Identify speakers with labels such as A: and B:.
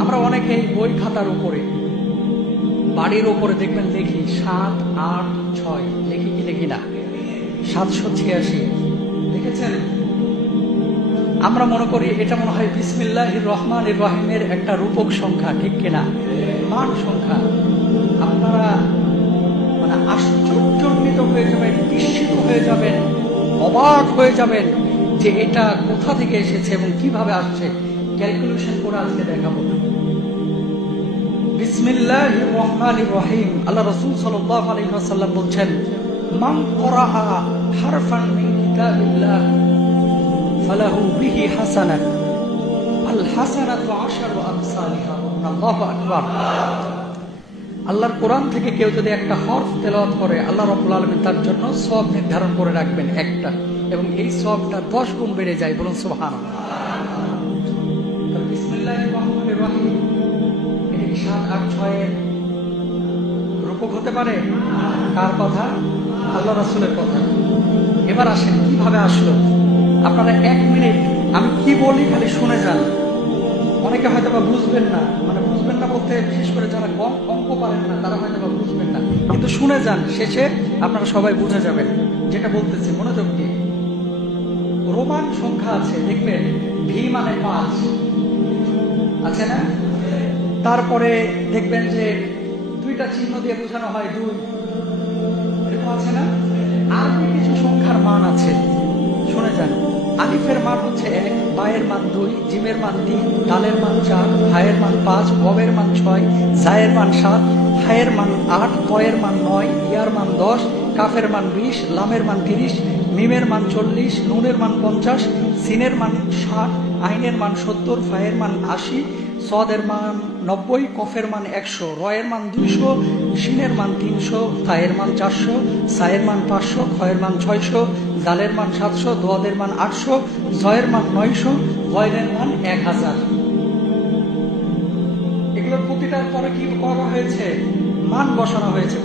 A: আমরা অনেকেই বই খাতার উপরে, বাড়ির উপরে দেখবেন লিখি সাত, আট, ছয়। লিখি কি লিখি না? সাতশো ছিয়াশি। দেখেছেন? আমরা মনে করি এটা মনে হয় বিসমিল্লাহ রহমান রহিমের একটা রূপক সংখ্যা, ঠিক কিনা? মান সংখ্যা। আপনারা মানে আশ্চর্যান্বিত হয়ে যাবেন, বিস্মিত হয়ে যাবেন, অবাক হয়ে যাবেন যে এটা কোথা থেকে এসেছে এবং কীভাবে আসছে। ক্যালকুলেশন করে আজকে দেখাবো। বিসমিল্লাহ রহমান রহিম। আল্লাহ রসুল সাল্লাহ আলহিহাসাল্লাম বলছেন, মান করাহা হারফান মিন কিতাবিল্লাহ, ফালাহু বিহি হাসানাত আল হাসানাতু আশারু আমসালিহা। আল্লাহু আকবার। আল্লাহর কোরআন থেকে কেউ যদি একটা হরফ তেলাওয়াত করে, আল্লাহ রাব্বুল আলামিন তার জন্য সব নির্ধারণ করে রাখবেন একটা, এবং এই সবটা দশ গুণ বেড়ে যায় বলুন সুবহানাল্লাহ। রূপক হতে পারে? কার কথা? আল্লাহ রাসূলের কথা। এবার আসেন, কীভাবে আসলো? আপনারা এক মিনিট, আমি কি বলি খালি শুনে যান। অনেকে হয়তো বা বুঝবেন না। মানে বুঝবেন না বলতে বিশেষ করে যারা কম অঙ্ক পারেন না, তারা হয়তো বা বুঝবেন না। কিন্তু শুনে যান, শেষে আপনারা সবাই বুঝে যাবেন। যেটা বলতেছি, মনোযোগ দিয়ে। রোমান সংখ্যা আছে, দেখবেন, ভি মানে পাঁচ। আছে না? তারপরে দেখবেন যে দুইটা চিহ্ন দিয়ে বোঝানো হয় দুই। এরকম আছে না? আর কিছু সংখ্যার মান আছে। শুনে যান আলিফের মান হচ্ছে এক, বায়ের মান দুই, জিমের মান তিন, দালের মান চার, হায়ের মান পাঁচ ববের মান ছয়, জায়ের মান সাত, হায়ের মান আট, তয়ের মান নয়, ইয়ার মান দশ, কাফের মান বিশ, লামের মান তিরিশ, মিমের মান চল্লিশ, নুনের মান পঞ্চাশ, সিনের মান ষাট আইনের মান সত্তর ফায়ের মান আশি সদের মান নব্বই, কফের মান একশো, রয়ের মান দুইশো, শিনের মান তিনশো তায়ের মান চারশো, সায়ের মান পাঁচশো খয়ের মান ছয়শো, দালের মান সাতশো, দোয়াদের মান আটশো, জয়ের মান নয়শো গয়ের মান এক হাজার। এগুলোর প্রতিটার পরে কি করা হয়েছে? মান বসানো হয়েছে।